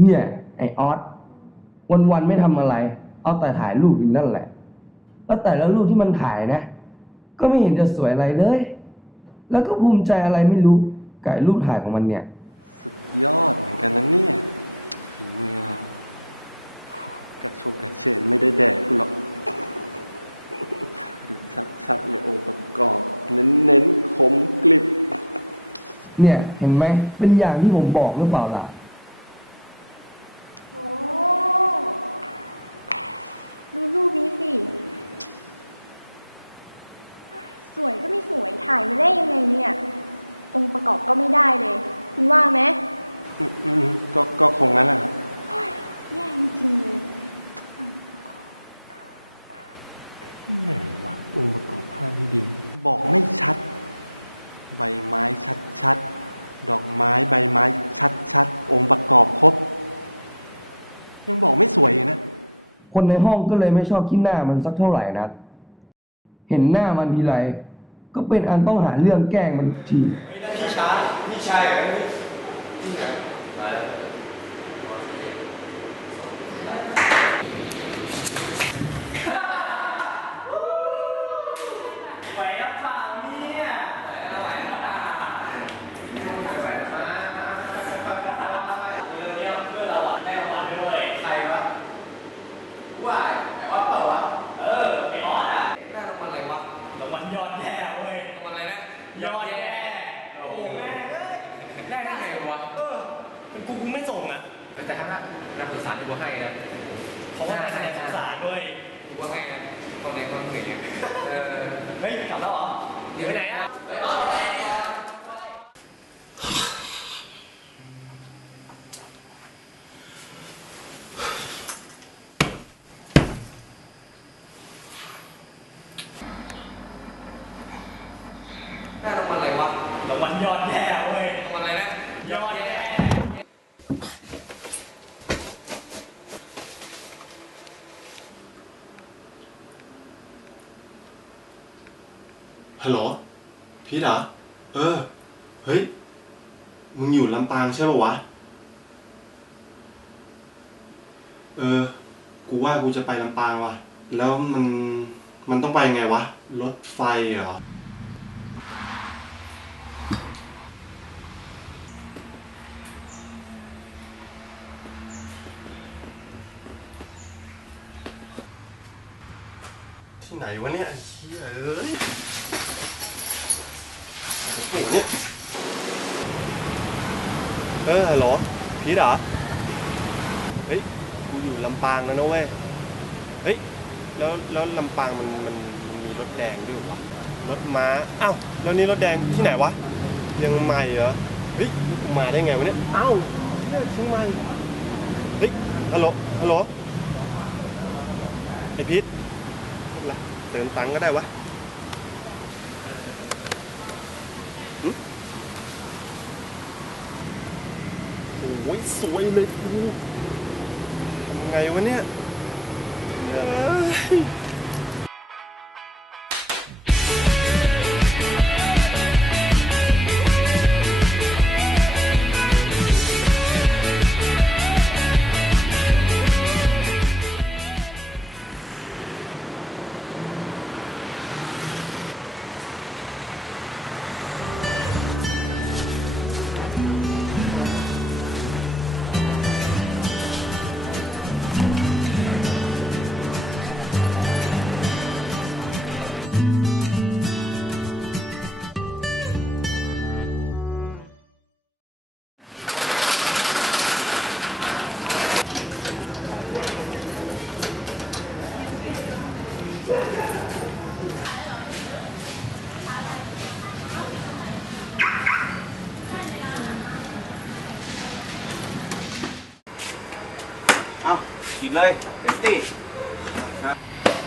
เนี่ย ไอออสวันๆไม่ทำอะไร เอาแต่ถ่ายรูปอยู่นั่นแหละ แล้วแต่ละรูปที่มันถ่ายนะ ก็ไม่เห็นจะสวยอะไรเลย แล้วก็ภูมิใจอะไรไม่รู้กับไอ้รูปถ่ายของมันเนี่ย สุดยอดเหมือนกันนะเนี่ยฝีมือเรากระชงกระเชนไม่ได้แดกกูหรอกดูชัดๆเลยองค์ประกอบ เน้นๆคมกลิบ เนี่ยเห็นไหมเป็นอย่างที่ผมบอกหรือเปล่าล่ะ โอ้ดูรูปนี้สิ สวยก็ไม่สวยถ่ายมาได้ยังไงเนี่ย องค์ประกอบก็ไม่ได้เลย คุณว่าไหมอืมอืมก็ก็คงงั้นแหละครับโอ้ยแย่จริงๆเลยไหนวะองค์ประกอบภาพที่ดินบอกไม่ชัด ใบไม้ชัดชัดๆดอกไม้ใบไม้ชัดชัดๆองค์ประกอบครบ ยังบอกไม่สวยอีกนะ คนในห้องก็เลยไม่ชอบขี้หน้ามันสักเท่าไหร่นะ เห็นหน้ามันทีไร ก็เป็นอันต้องหาเรื่องแกล้งมันทีไม่ได้พี่ช้าพี่ชายอะไรนี่ไงมาแล้ว รางวัลยอดแย่เว้ยรางวัลอะไรนะ ยอดแย่ โอ้โหแม่งเอ้ย ได้ได้ไงวะ เออเป็นกูกูไม่ส่งอะ แต่ถ้านักศึกษาที่กูให้นะ เพราะว่าคะแนนสงสารด้วย กูก็ให้นะ ตอนไหนตอนไหนเนี่ยเออเฮ้ยกลับแล้วเหรออยู่ไปไหนอะได้รางวัลอะไรวะรางวัลยอดแย่เว้ยรางวัลอะไรนะ ยอดแย่ ฮัลโหลพีทเหรอ เออ เฮ้ย มึงอยู่ลำปางใช่ป่าวะ เออ กูว่ากูจะไปลำปางว่ะ แล้วมัน มันต้องไปยังไงวะ รถไฟเหรอ ที่ไหนวะเนี่ยไอ้เหี้ยเอ้ย โอ้โหเนี่ยเออฮัลโหลพีทเหรอ เฮ้ย กูอยู่ลำปางแล้วนะเว้ย เฮ้ย แล้วแล้วลำปางมันมันมันมีรถแดงด้วยวะรถม้า อ้าว แล้วนี่รถแดงที่ไหนวะ ยังใหม่เหรอ เฮ้ยกูมาได้ไงวะเนี่ย อ้าวเนี่ยเชียงใหม่ เฮ้ย ฮัลโหล ฮัลโหล ไอพีทละเติมตังค์ก็ได้วะ ยสวยเลยกูทำไงวะเนี่ย เลยเต็มที่นะ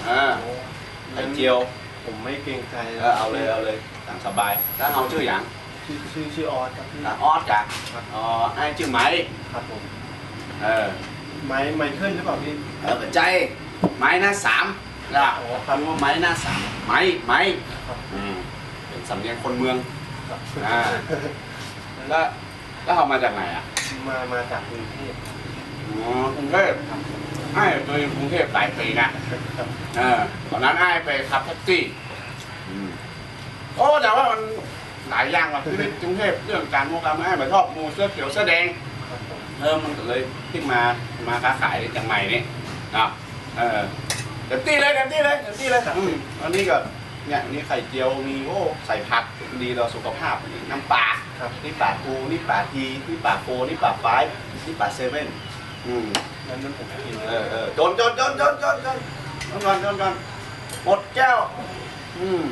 อ่าไข่เจียว ผมไม่เกรงใจเออเอาเลยเอาเลยตามสบายแล้วเอาชื่ออย่างชื่อชื่อชื่อออสครับพี่อะออสกะอ๋อไอ้ชื่อไหมครับผมเออไมค์ไมเคิลหรือเปล่าพี่เออปัจจัยไม้หน้าสามนะอ๋อครับคำว่าไม้หน้าสามไม้ไม้อืมเป็นสำเนียงคนเมืองอ่าแล้วแล้วเอามาจากไหนอะมามาจากกรุงเทพอ๋อกรุงเทพไอ้ตั วอยู่กรุงเทพหลายปีนะเออตอนนั้นไอ้ไปขับแท็กซี่อืมโอ้แต่ว่ามันหลายอย่างว่ะชีวิตกรุงเทพเรื่องการมูการไอ้แบบชอบมูเสื้อเขียวเสื้อแดงเออมันก็เลยขึ้นมามาค้าขายที่เชียงใหม่นี่นะเออเต็มที่เลยเต็มที่เลยเต็มที่เลยอืมอันนี้ก็เนี่ยนี่ไข่เจียวมีโอ้ใส่ผักดีต่อสุขภาพนี่น้ำปลาครับนี่ป่าทูนี่ป่าทีนี่ป่าโฟนี่ป่าไฟว์นี่ป่าเซเว่นอืม นั้นนั้นผมกินเออเออจนจนจนจนจนจนจนก่อนจนก่อนหมดแก้ว อืม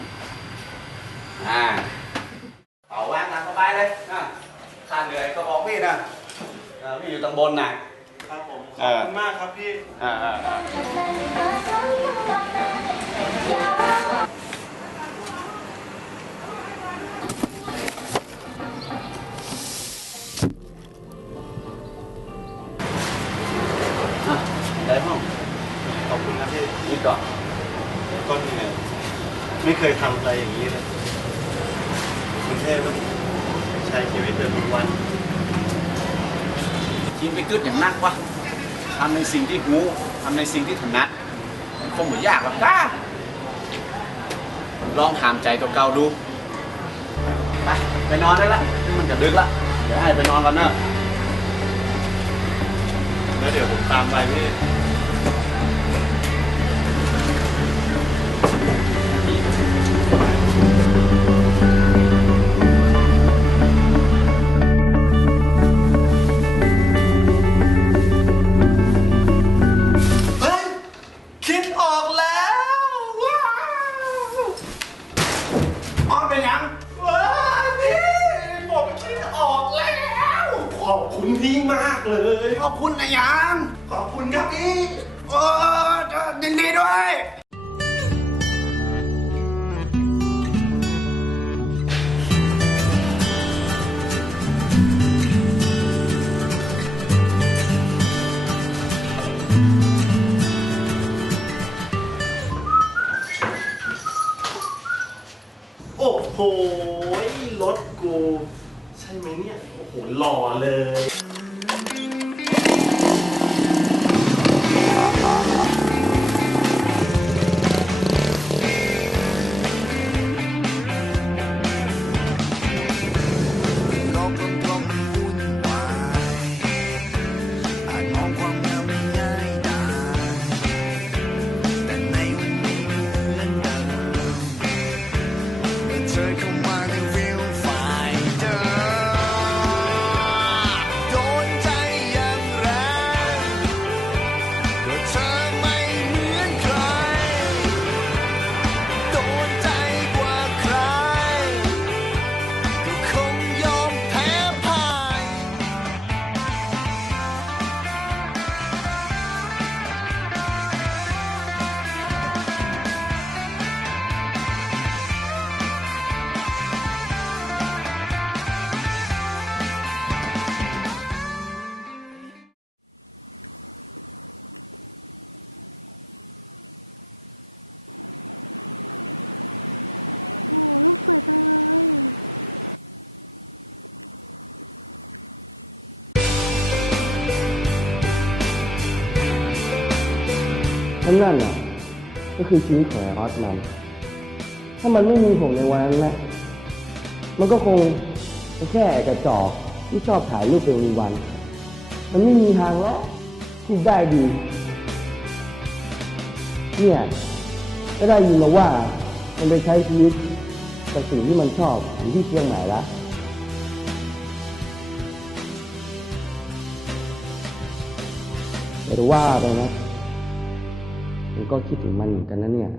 อ่าเป่าว่างตามสบายเลยนะข้าเหนื่อยก็บอกพี่นะเออพี่อยู่ตำบลน่ะครับผมขเออบอคุณมากครับพี่อ่าอ่า นี่ก่อนก็เหนื่อยไม่เคยทำอะไรอย่างนี้เลยกรุงเทพมันใช้ชีวิตแบบวันกินไปกึดอย่างนักวะทำในสิ่งที่หูทำในสิ่งที่ถนัดมันคงไม่ยากหรอกนะลองถามใจตัวเก่าดู ไปไปนอนได้ละนี่มันจะดึกละ เดี๋ยวให้ไปนอนก่อนเนอะแล้วเดี๋ยวผมตามไปพี่ คุณพี่มากเลย ขอบคุณนะยังขอบคุณครับพี่โอ้ยินดีด้วย โอ้โหรถกู ใช่ไหมเนี่ย โอ้โหหล่อเลยโล ทั้งนั้นน่ะ ก็คือชีวิตของไอ้ออสมัน ถ้ามันไม่มีผมในวันนั้นนะมันก็คงแค่กระจอกที่ชอบถ่ายรูปเป็นวัน มันไม่มีทางหรอกที่ได้ดี เนี่ยก็ได้ยินมาว่ามันไปใช้ชีวิตกับสิ่งที่มันชอบอยู่ที่เชียงใหม่ละแต่ว่าไปนะ ก็คิดถึงมันเหมือนกันนะเนี่ย